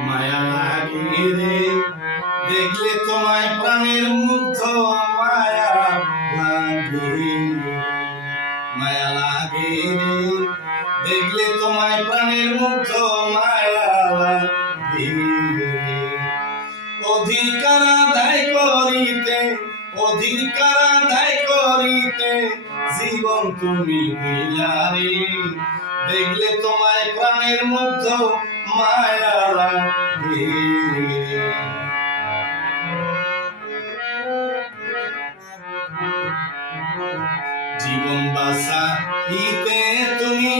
মায়া লাগে রে দেখলে তোমায় প্রাণের মুগ্ধ মায়া লাগে মায়া লাগে রে দেখলে তোমায় প্রাণের মুগ্ধ মায়া লাগে অধিকার আদায় করিতে অধিকার আদায় করিতে জীবন তুমি দিলারে দেখলে তোমায় প্রাণের মুগ্ধ মায়া লাগে জীবন বাঁচাইতে তুমি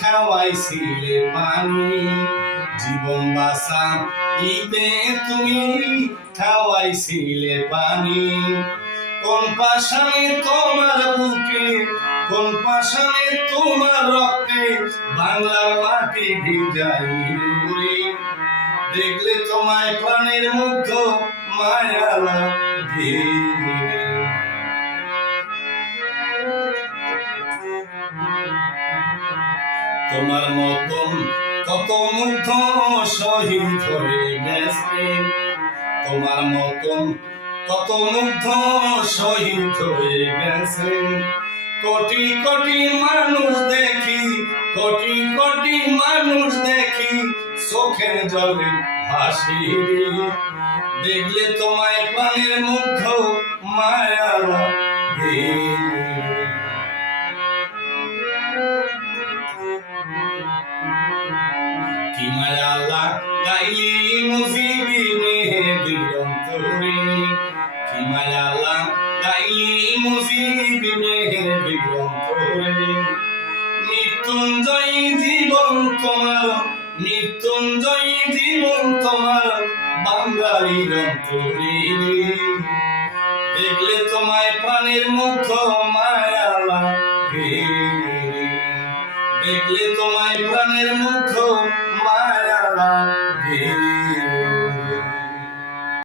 খাওয়াইছিলে পানি জীবন বাঁচাইতে তুমি খাওয়াইছিলে পানি কোন পাশানে তোমার বুকে কোন পাশানে তোমার রক্তে বাংলার মাটি ভিজাইলি দেখলে তোমায় প্রাণের মুগ্ধ মায়া লাগে তোমার মতন কত মুগ্ধ শহীদ হয়ে গেছে তোমার মতন কত মুগ্ধ শহীদ হয়ে গেছে কোটি কোটি মানুষ দেখি কোটি কোটি মানুষ দেখি চোখের জলে ভাসি দেখলে তোমায় প্রাণের মুগ্ধ মায়া লাগে কি মায়া লাগাইলি মুজিবি মেহেদির অন্তরে কি মায়া লাগাইলি মুজিবি মেহেদির অন্তরে মৃত্যুঞ্জয়ী জীবন তোমার মৃত্যুঞ্জয়ী জীবন তোমার বাঙালির অন্তরে দেখলে তোমায় প্রাণের মুগ্ধ মায়া লাগে দেখলে তোমায় প্রাণের মুগ্ধ